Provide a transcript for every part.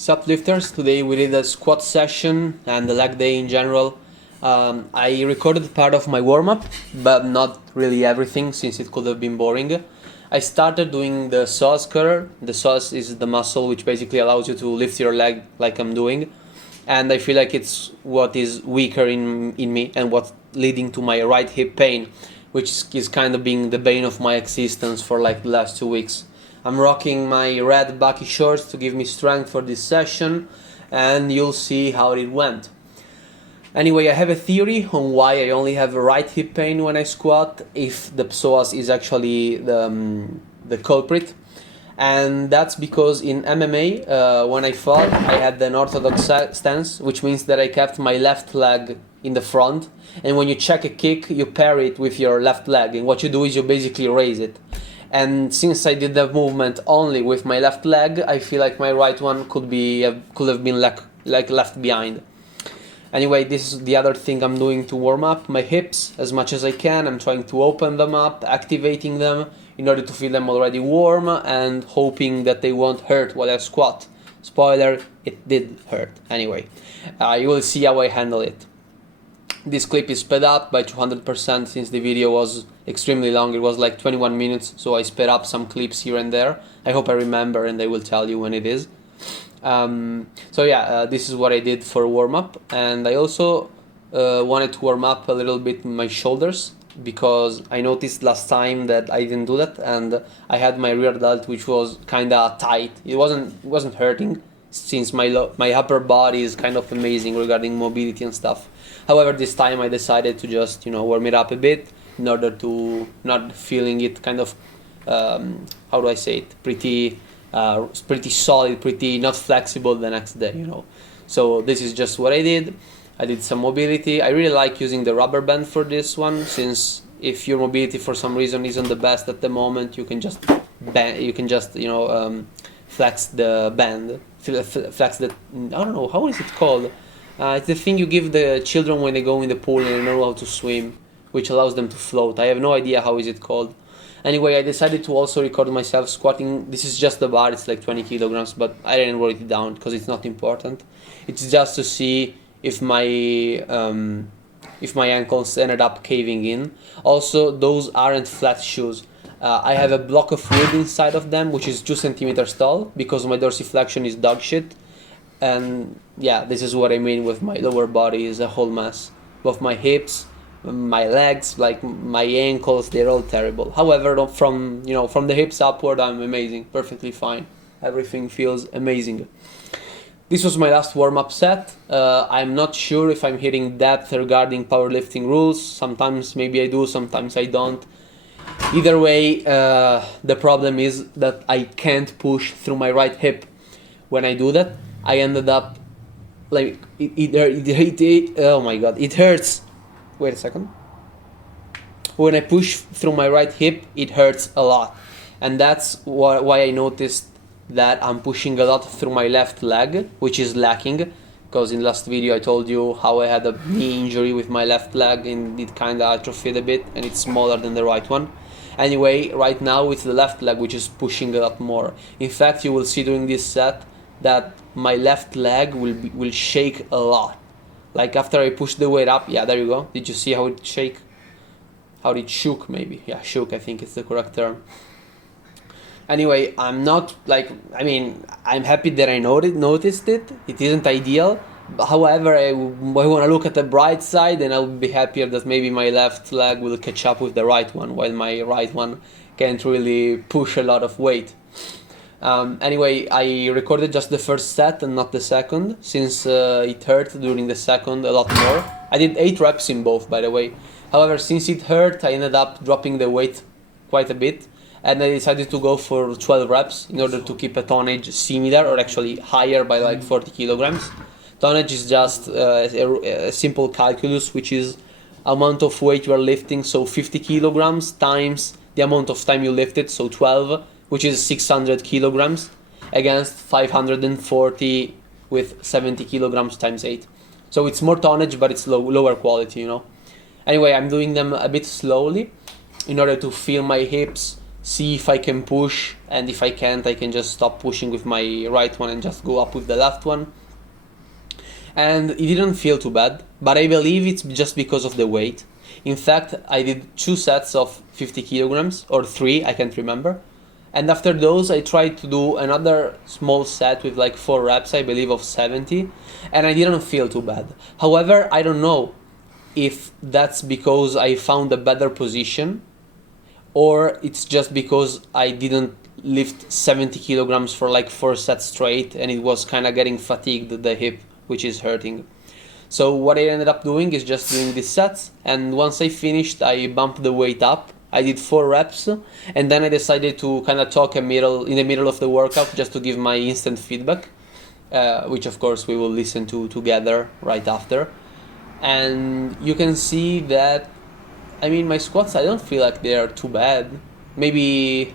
Suplifters, today we did a squat session and the leg day in general. I recorded part of my warm-up, but not really everything since it could have been boring. I started doing the psoas curl. The psoas is the muscle which basically allows you to lift your leg like I'm doing. And I feel like it's what is weaker in me and what's leading to my right hip pain, which is kind of being the bane of my existence for like the last 2 weeks. I'm rocking my red Bucky shorts to give me strength for this session, and you'll see how it went. Anyway, I have a theory on why I only have right hip pain when I squat, if the psoas is actually the culprit. And that's because in MMA, when I fought, I had an orthodox stance, which means that I kept my left leg in the front. And when you check a kick, you parry it with your left leg. And what you do is you basically raise it. And since I did the movement only with my left leg, I feel like my right one could have been like left behind. Anyway, this is the other thing I'm doing to warm up my hips as much as I can. I'm trying to open them up, activating them in order to feel them already warm and hoping that they won't hurt while I squat. Spoiler, it did hurt. Anyway, you will see how I handle it. This clip is sped up by 200% since the video was extremely long. It was like 21 minutes, so I sped up some clips here and there. I hope I remember and I will tell you when it is. This is what I did for warm-up, and I also wanted to warm up a little bit my shoulders because I noticed last time that I didn't do that, and I had my rear delt which was kinda tight. It wasn't hurting since my upper body is kind of amazing regarding mobility and stuff. However, this time I decided to just warm it up a bit in order to not feeling it kind of how do I say it, pretty solid, pretty not flexible the next day, So this is just what I did. I did some mobility. I really like using the rubber band for this one, since if your mobility for some reason isn't the best at the moment, you can just flex the band, flex the, I don't know, how is it called? It's the thing you give the children when they go in the pool and they know how to swim, which allows them to float. I have no idea how is it called. Anyway, I decided to also record myself squatting. This is just the bar, it's like 20 kilograms, but I didn't write it down because it's not important. It's just to see if my ankles ended up caving in. Also, those aren't flat shoes. I have a block of wood inside of them, which is 2 centimeters tall, because my dorsiflexion is dog shit. And yeah, this is what I mean with my lower body is a whole mess. Both my hips, my legs, like my ankles, they're all terrible. However, from the hips upward, I'm amazing, perfectly fine. Everything feels amazing. This was my last warm-up set. I'm not sure if I'm hitting depth regarding powerlifting rules. Sometimes maybe I do, sometimes I don't. Either way, the problem is that I can't push through my right hip. When I do that, I ended up like oh my god, it hurts. Wait a second. When I push through my right hip, it hurts a lot. And that's why I noticed that I'm pushing a lot through my left leg, which is lacking. Because in last video I told you how I had a knee injury with my left leg and it kinda atrophied a bit and it's smaller than the right one. Anyway, right now it's the left leg which is pushing a lot more. In fact, you will see during this set that my left leg will shake a lot. Like after I push the weight up, yeah, there you go. Did you see how it shake? How it shook, maybe? Yeah, shook, I think it's the correct term. Anyway, I'm happy that I noticed it. It isn't ideal. But however, I want to look at the bright side, and I'll be happier that maybe my left leg will catch up with the right one, while my right one can't really push a lot of weight. Anyway, I recorded just the first set and not the second, since it hurt during the second a lot more. I did 8 reps in both, by the way. However, since it hurt, I ended up dropping the weight quite a bit, and I decided to go for 12 reps in order to keep a tonnage similar, or actually higher by like 40 kilograms. Tonnage is just a simple calculus, which is amount of weight you are lifting, so 50 kilograms times the amount of time you lifted, so 12, which is 600 kilograms, against 540 with 70 kilograms times 8. So it's more tonnage, but it's lower quality, Anyway, I'm doing them a bit slowly in order to feel my hips see if I can push, and if I can't, I can just stop pushing with my right one and just go up with the left one. And it didn't feel too bad, but I believe it's just because of the weight. In fact, I did 2 sets of 50 kilograms, or 3, I can't remember. And after those, I tried to do another small set with like 4 reps, I believe, of 70, and I didn't feel too bad. However, I don't know if that's because I found a better position, or it's just because I didn't lift 70 kilograms for like 4 sets straight, and it was kind of getting fatigued, the hip, which is hurting. So what I ended up doing is just doing these sets, and once I finished, I bumped the weight up. I did 4 reps, and then I decided to kind of talk in the middle of the workout, just to give my instant feedback, which of course we will listen to together right after. And you can see that, I mean, my squats, I don't feel like they are too bad. Maybe,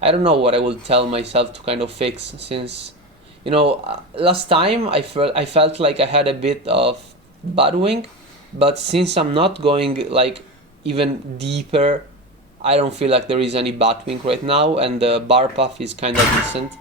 I don't know what I will tell myself to kind of fix, since, you know, last time I felt like I had a bit of bad wing, but since I'm not going like even deeper, I don't feel like there is any bad wing right now, and the bar puff is kind of decent.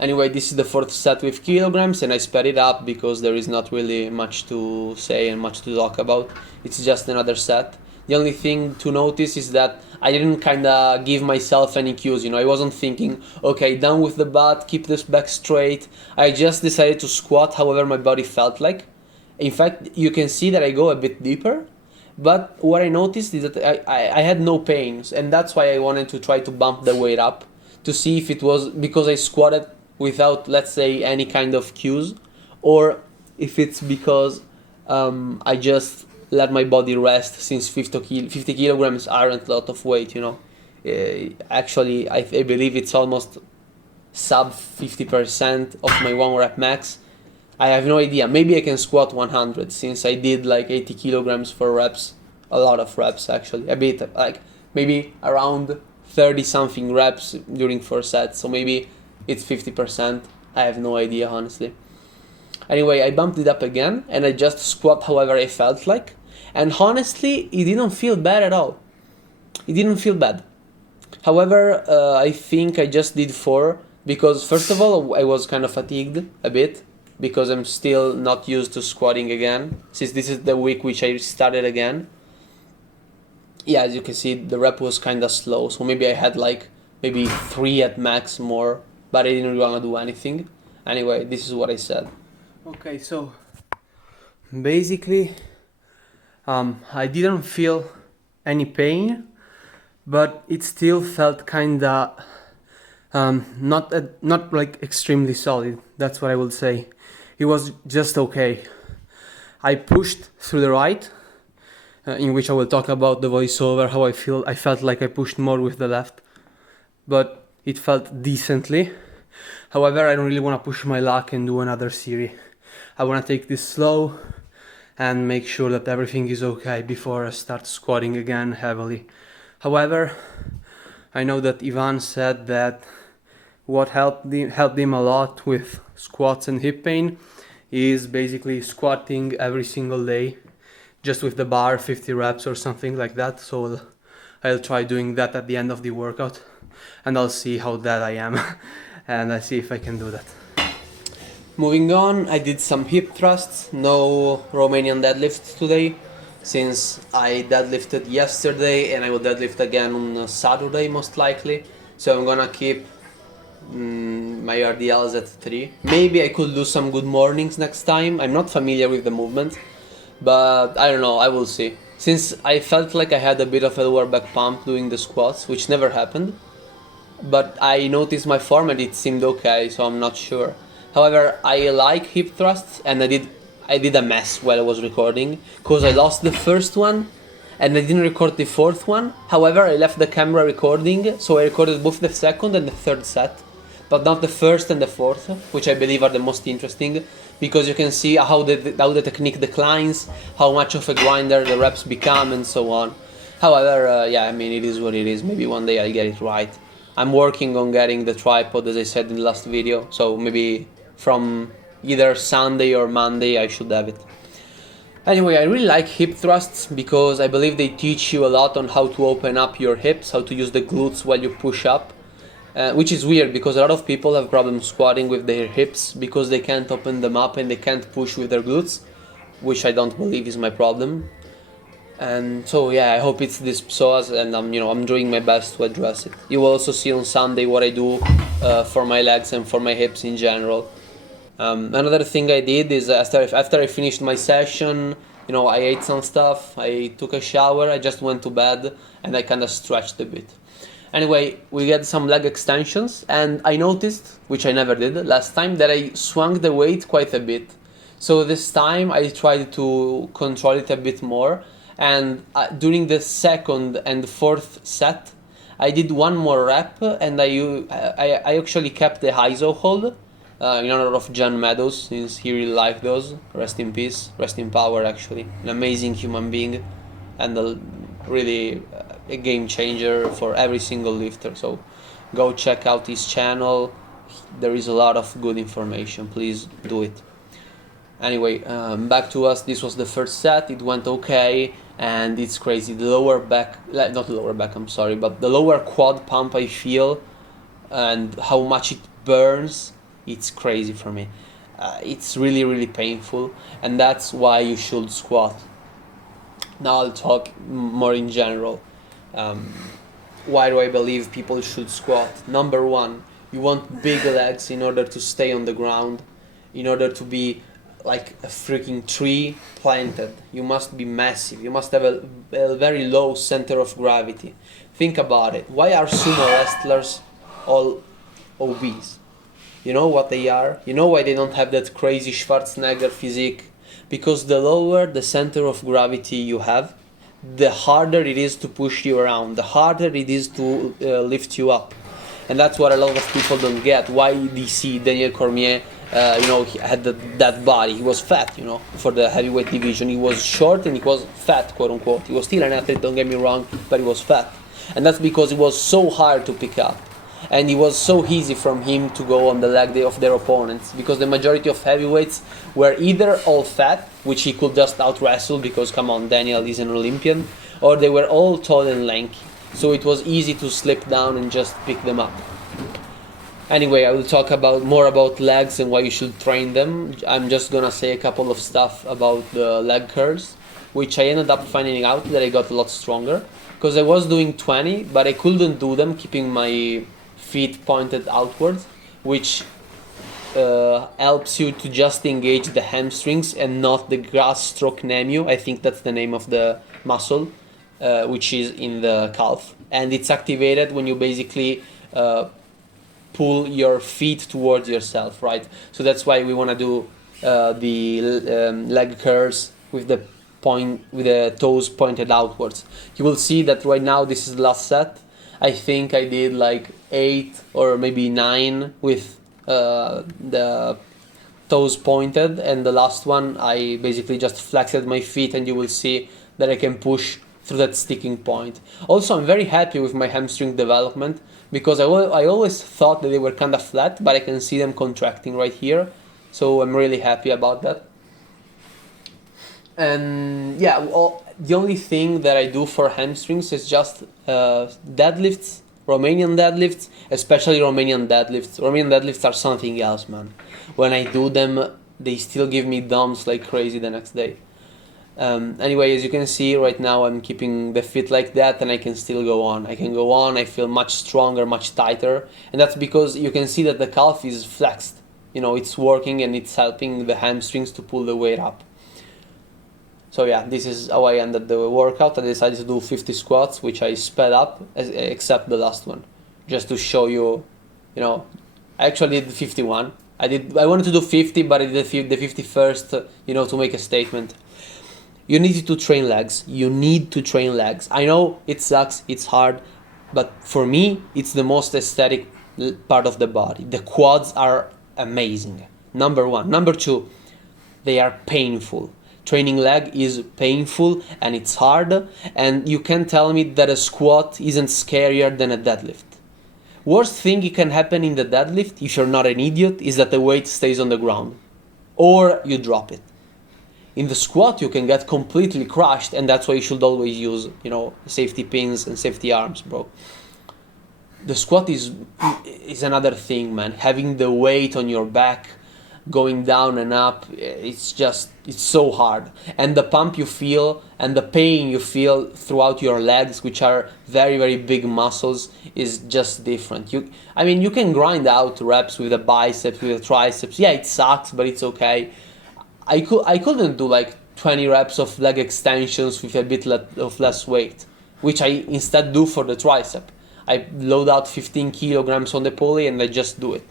Anyway, this is the 4th set with kilograms, and I sped it up because there is not really much to say and much to talk about. It's just another set. The only thing to notice is that I didn't kind of give myself any cues, you know, I wasn't thinking, okay, down with the butt, keep this back straight. I just decided to squat however my body felt like. In fact, you can see that I go a bit deeper, but what I noticed is that I had no pains, and that's why I wanted to try to bump the weight up, to see if it was because I squatted without, let's say, any kind of cues, or if it's because I just let my body rest, since 50 kilograms aren't a lot of weight, you know. Actually, I believe it's almost sub 50% of my 1 rep max. I have no idea. Maybe I can squat 100, since I did like 80 kilograms for reps. A lot of reps, actually. A bit, like maybe around 30 something reps during 4 sets. So maybe it's 50%. I have no idea, honestly. Anyway, I bumped it up again, and I just squat however I felt like. And honestly, it didn't feel bad at all. It didn't feel bad. However, I think I just did 4 because, first of all, I was kind of fatigued a bit, because I'm still not used to squatting again, since this is the week which I started again. Yeah, as you can see, the rep was kind of slow, so maybe I had like maybe 3 at max more, but I didn't really want to do anything. Anyway, this is what I said. Okay, so basically I didn't feel any pain, but it still felt kinda not like extremely solid. That's what I would say. It was just okay. I pushed through the right, in which I will talk about the voiceover, how I felt like I pushed more with the left, but it felt decently. However, I don't really want to push my luck and do another series. I want to take this slow and make sure that everything is okay before I start squatting again heavily. However, I know that Ivan said that what helped him a lot with squats and hip pain is basically squatting every single day, just with the bar, 50 reps or something like that. So I'll try doing that at the end of the workout, and I'll see how dead I am and I'll see if I can do that. Moving on, I did some hip thrusts, no Romanian deadlifts today, since I deadlifted yesterday and I will deadlift again on Saturday most likely. So I'm gonna keep my RDLs at 3. Maybe I could do some good mornings next time. I'm not familiar with the movement, but I don't know, I will see. Since I felt like I had a bit of a lower back pump doing the squats, which never happened, but I noticed my form and it seemed okay, so I'm not sure. However, I like hip thrusts, and I did a mess while I was recording, because I lost the first one and I didn't record the 4th one. However, I left the camera recording, so I recorded both the 2nd and the 3rd set, but not the 1st and the 4th, which I believe are the most interesting, because you can see how the technique declines, how much of a grinder the reps become, and so on. However, yeah, I mean, it is what it is. Maybe one day I'll get it right. I'm working on getting the tripod, as I said in the last video, so maybe from either Sunday or Monday I should have it. Anyway, I really like hip thrusts because I believe they teach you a lot on how to open up your hips, how to use the glutes while you push up. Which is weird because a lot of people have problems squatting with their hips because they can't open them up and they can't push with their glutes, which I don't believe is my problem. And so yeah, I hope it's this psoas, and I'm doing my best to address it. You will also see on Sunday what I do for my legs and for my hips in general. Another thing I did is after I finished my session, I ate some stuff, I took a shower, I just went to bed, and I kind of stretched a bit. Anyway, we get some leg extensions, and I noticed, which I never did last time, that I swung the weight quite a bit. So this time I tried to control it a bit more, and during the second and fourth set, I did one more rep, and I actually kept the ISO hold in honor of John Meadows, since he really liked those. Rest in peace, rest in power. Actually, an amazing human being, and really a game changer for every single lifter. So go check out his channel. There is a lot of good information. Please do it. Anyway, back to us. This was the first set. It went okay, and it's crazy. The lower back, not the lower back, I'm sorry, but the lower quad pump I feel, and how much it burns, it's crazy for me. It's really, really painful, and that's why you should squat. Now I'll talk more in general. Why do I believe people should squat? Number one, you want big legs in order to stay on the ground, in order to be like a freaking tree planted. You must be massive. You must have a very low center of gravity. Think about it. Why are sumo wrestlers all obese? You know what they are? You know why they don't have that crazy Schwarzenegger physique? Because the lower the center of gravity you have, the harder it is to push you around, the harder it is to lift you up. And that's what a lot of people don't get. Why DC, Daniel Cormier, he had that body. He was fat, for the heavyweight division. He was short and he was fat, quote unquote. He was still an athlete, don't get me wrong, but he was fat. And that's because it was so hard to pick up. And it was so easy from him to go on the leg day of their opponents, because the majority of heavyweights were either all fat, which he could just out wrestle because, come on, Daniel is an Olympian, or they were all tall and lanky. So it was easy to slip down and just pick them up. Anyway, I will talk more about legs and why you should train them. I'm just gonna say a couple of stuff about the leg curls, which I ended up finding out that I got a lot stronger, because I was doing 20, but I couldn't do them keeping my feet pointed outwards, which helps you to just engage the hamstrings and not the gastrocnemius. I think that's the name of the muscle, which is in the calf, and it's activated when you basically pull your feet towards yourself, right? So that's why we want to do the leg curls with the toes pointed outwards. You will see that right now this is the last set. I think I did like 8 or maybe 9 with the toes pointed, and the last one I basically just flexed my feet, and you will see that I can push through that sticking point. Also, I'm very happy with my hamstring development, because I always thought that they were kind of flat, but I can see them contracting right here, so I'm really happy about that. And yeah, the only thing that I do for hamstrings is just deadlifts, Romanian deadlifts, especially Romanian deadlifts. Romanian deadlifts are something else, man. When I do them, they still give me dumps like crazy the next day. Anyway, as you can see right now, I'm keeping the fit like that, and I can still go on. I can go on, I feel much stronger, much tighter, and that's because you can see that the calf is flexed. It's working and it's helping the hamstrings to pull the weight up. So yeah, this is how I ended the workout. I decided to do 50 squats, which I sped up, except the last one, just to show you, I actually did 51. I wanted to do 50, but I did the 50 first, to make a statement. You need to train legs. You need to train legs. I know it sucks, it's hard, but for me, it's the most aesthetic part of the body. The quads are amazing. Number one. Number two, they are painful. Training leg is painful and it's hard, and you can't tell me that a squat isn't scarier than a deadlift. Worst thing that can happen in the deadlift, if you're not an idiot, is that the weight stays on the ground or you drop it. In the squat, you can get completely crushed, and that's why you should always use, safety pins and safety arms, bro. The squat is another thing, man. Having the weight on your back, going down and up, it's so hard. And the pump you feel and the pain you feel throughout your legs, which are very, very big muscles, is just different. You can grind out reps with the biceps, with the triceps. Yeah, it sucks, but it's okay. I couldn't do like 20 reps of leg extensions with a bit of less weight, which I instead do for the tricep. I load out 15 kilograms on the pulley and I just do it.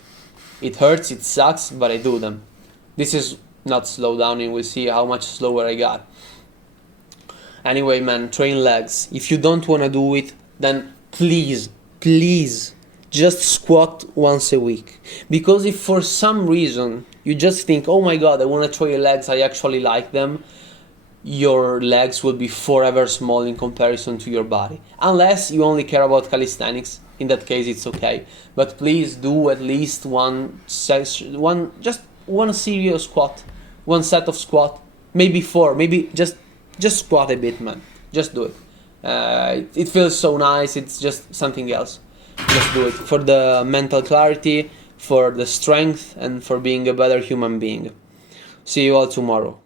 It hurts, it sucks, but I do them. This is not slow down, and we'll see how much slower I got. Anyway, man, train legs. If you don't want to do it, then please, just squat once a week. Because if for some reason you just think, oh my god, I want to train legs, I actually like them, your legs will be forever small in comparison to your body. Unless you only care about calisthenics. In that case, it's okay. But please do at least one serious squat, one set of squat, maybe 4, maybe just squat a bit, man. Just do it. It feels so nice. It's just something else. Just do it for the mental clarity, for the strength, and for being a better human being. See you all tomorrow.